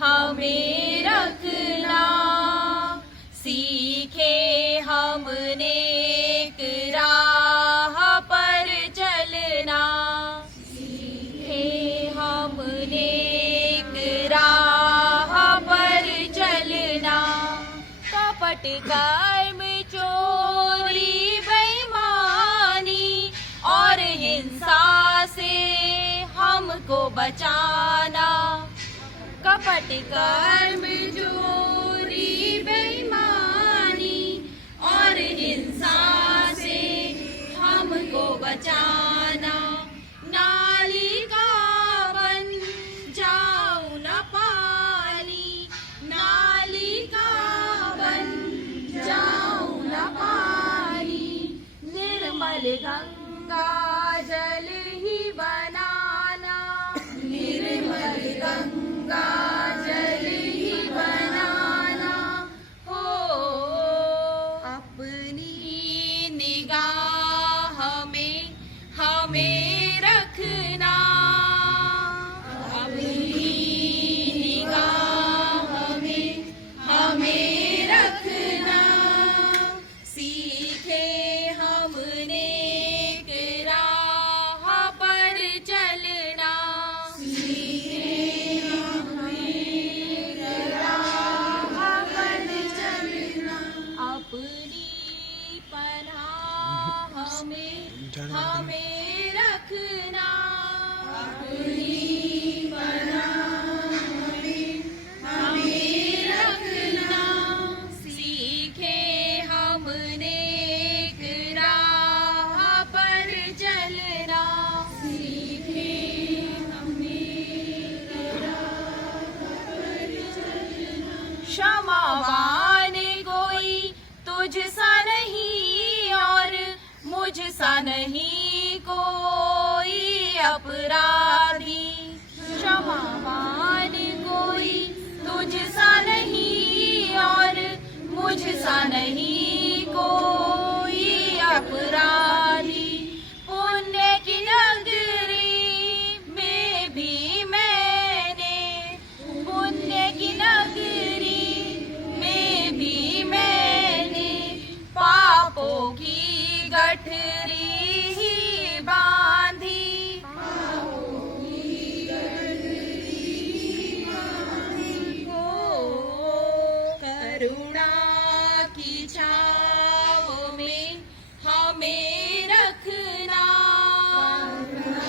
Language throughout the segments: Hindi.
हमें रखना, सीखे हमने एक राह पर चलना, सीखे हमने एक राह पर चलना। कपट कर्म चोरी बेईमानी और हिंसा से हमको बचाना। कपट कर्म चोरी बेईमानी और हिंसा से हमको बचाना। नाली का बन जाऊं न पानी, नाली का बन जाऊं न पानी। निर्मल गंगा जल ही बनाना, निर्मल गंगा जल ही बनाना। हो अपनी निगाह में हमें रखना, अपनी निगाह में हमें रखना। सीखे हमने एक राह पर चलना, अपनी पनाह हमें रखना, अपनी पनाह हमें रखना। सीखे हमने एक राह पर चलना, सीखे हमने एक राह पर चलना। क्षमावान कोई तुझसा नहीं और मुझसा नहीं कोई अपराधी। क्षमावान कोई तुझसा नहीं और मुझसा नहीं कोई अपराधी। पुण्य की नगरी में भी मैंने, पुण्य की नगरी में भी मैंने पापों की गठरी ही बांधी, पापों की गठरी ही बांधी। हो करुणा की छाँव में हमें रखना, करुणा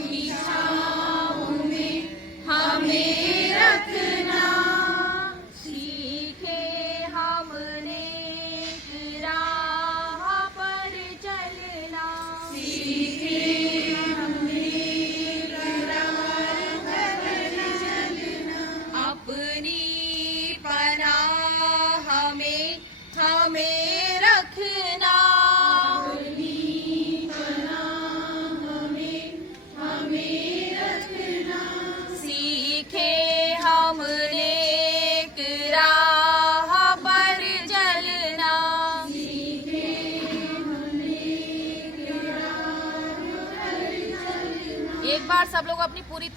की छाँव में हमें रखना। सीखे हमने एक राह पर चलना, सीखे हमने एक राह पर चलना। अपनी पनाह हमें रखना, अपनी पनाह हमें रखना। सीखे हमने एक राह पर चलना, सीखे हमने एक राह पर चलना। एक बार सब लोग अपनी पूरी